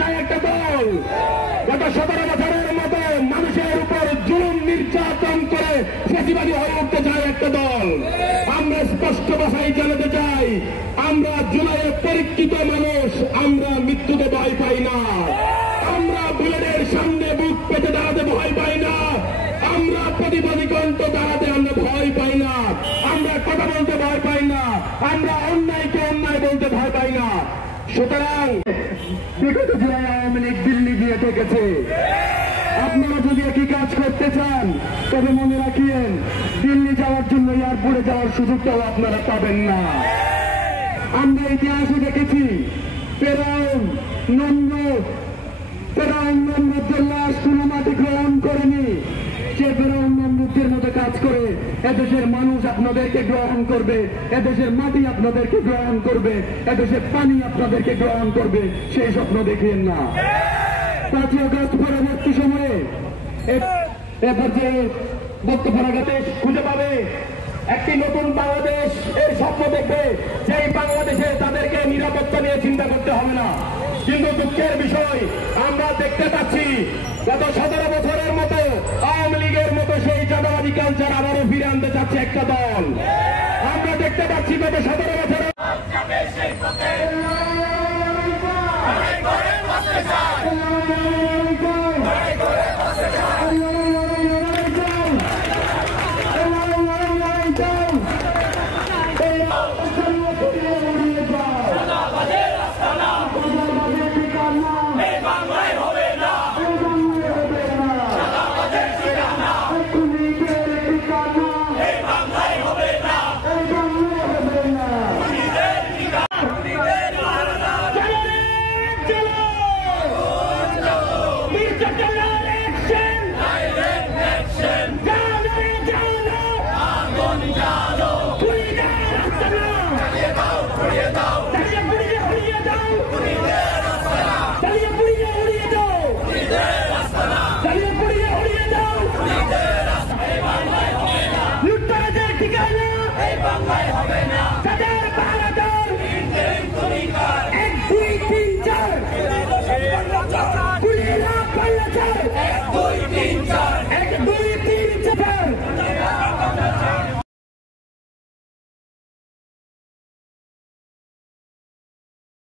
চায় একটা দল। গত 17 বছরের মতো মানুষের উপর জুলুম নির্যাতন করে ফ্যাসিবাদী হয়ে উঠতে চায় একটা দল। আমরা স্পষ্ট ভাষায় জানাতে চাই, আমরা জুলাইয়ে পরীক্ষিত মানুষ, আমরা মৃত্যুতে ভয় পাই না, আমরা বুলেটের সামনে বুক পেতে দাঁড়াতে ভয় পাই না, আমরা প্রতিবাদী কণ্ঠ দাঁড়াতে আমরা ভয় পাই না, আমরা কথা বলতে ভয় পাই না, আমরা অন্যায়কে অন্যায় বলতে ভয় পাই না। সুতরাং বিগত জুলাই আওয়ামী লীগ দিল্লি দিয়ে থেকেছে। আপনারা যদি একই কাজ করতে চান তবে মনে রাখিয়েন, দিল্লি যাওয়ার জন্য এয়ারপোর্টে যাওয়ার সুযোগটাও আপনারা পাবেন না। আমরা ইতিহাসে দেখেছি ফেরাউন নমরুদের লাশ কোনো মাটি গ্রহণ করেনি। সে ফেরাউন নমরুদের মতো কাজ করে এদেশের মানুষ আপনাদেরকে গ্রহণ করবে, এদেশের মাটি আপনাদেরকে গ্রহণ করবে, এদেশের পানি আপনাদেরকে গ্রহণ করবে, সেই স্বপ্ন দেখিয়েন না। 5ই আগস্ট পরবর্তী সময়ে এবার যে বক্তব্যরাগাতে খুঁজে পাবে একটি নতুন বাংলাদেশ এর স্বপ্ন দেখবে, সেই বাংলাদেশে তাদেরকে নিরাপত্তা নিয়ে চিন্তা করতে হবে না। কিন্তু দুঃখের বিষয়, আমরা দেখতে পাচ্ছি গত 17 বছরের মতো আওয়ামী লীগের মতো সেই চাঁদাবাদী কালচার আবারও ফিরে আনতে চাচ্ছে একটা দল। আমরা দেখতে পাচ্ছি গত 17 বছরে